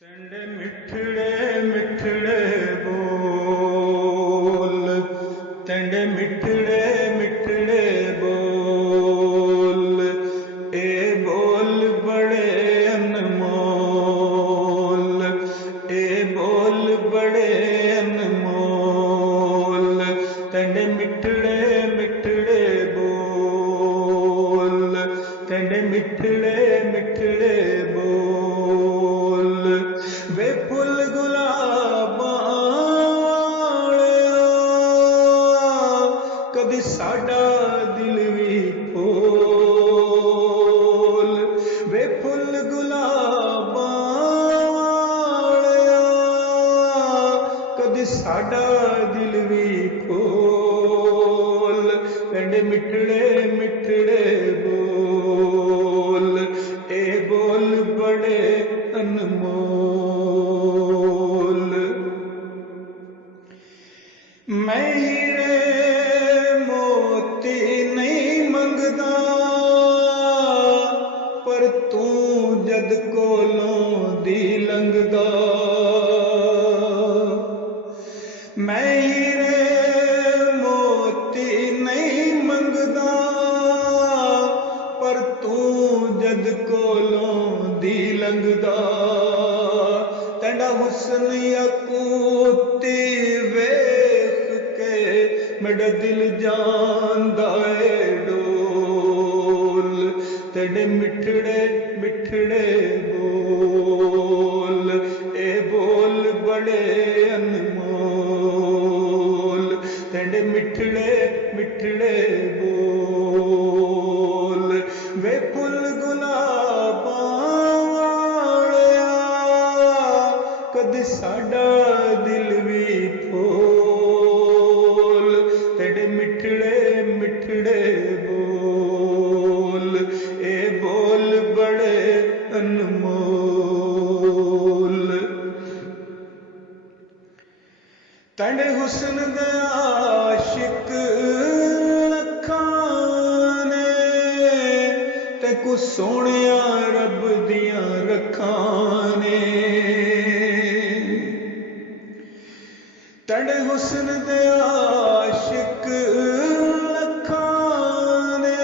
तेंडे मिठड़े मिठड़े बोल, तेंडे मिठड़े मिठड़े बोल, ए बोल बड़े अनमोल, ए बोल बड़े अनमोल, तेंडे मिठड़े मिठड़े बोल, तेंडे मिठड़े मिठड़े बोल, वे फुल गुलाबां कदी साडा दिल भी फूल, वे फुल गुलाबां कदी साडा दिल भी फूल, तेंडे मिठड़े मिठड़े बोल, ए बोल बड़े अनमोल। मैं हीरे मोती नहीं मंगदा, पर तू जद कोलों दी लंघदा। मैं हीरे मोती नहीं मंगदा, पर तू जद कोलों दी लंघदा। तेंडा हुस्न यकूती वेख के मेरा दिल जांदा ए डोल, तेंडे मिठड़े मिठड़े बोल, ए बोल बड़े अनमोल, तेंडे मिठड़े मिठड़े बोल, वे फुल गुलाबां कदी साडा दिल भी फूल, तेरे मिठड़े मिठड़े बोल, ए बोल बड़े अनमोल। तेरे हुस्न दे आशिक लखां ने, ते कु सोहणिया रब दियां रखां ने। तेरे हुस्न दे आशिक लखां ने,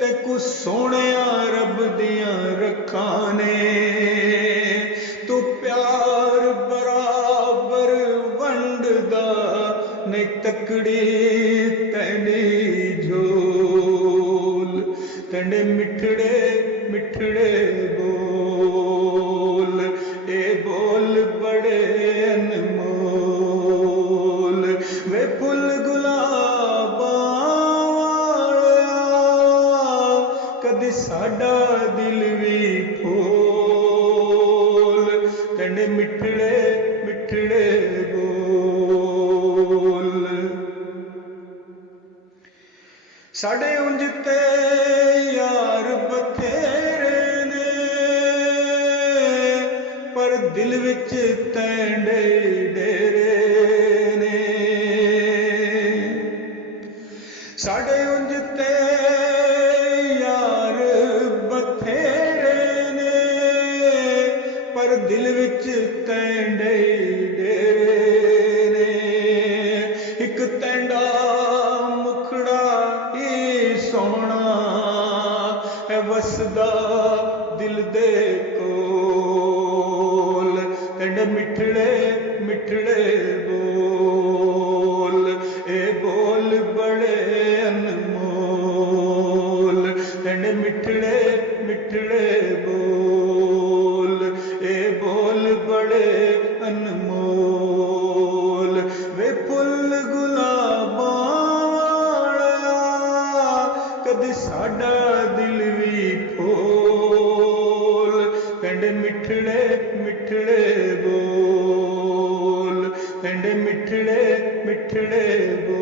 ते कु सोहणिया रब दियां रखां ने। तू प्यार बराबर वंडदा ने, तकड़ी तेरी झोल, तेंडे मिठड़े मिठड़े बोल, ए बोल बड़े अनमोल, वे फुल गुलाबां कदी साडा दिल भी फूल, तेंडे मिठड़े मिठड़े बोल। साडे उंज ते यार बथेरे ने, पर दिल विच तेंडे डेरे ने। साडे उंज ते यार बथेरे ने, पर दिल विच तेंडे डेरे ने। इक तेंडा मुखड़ा ही सोहना है, वसदा दिल दे कोल, तेंडे मिठड़े मिठड़े बोल, ए बोल बड़े अनमोल, तेंडे मिठड़े मिठड़े बोल, ए बोल बड़े अनमोल, वे फुल गुलाबां कदी साडा दिल भी फूल, तेंडे मिठड़े मिठड़े बोल, तेंडे मिठड़े मिठड़े बोल।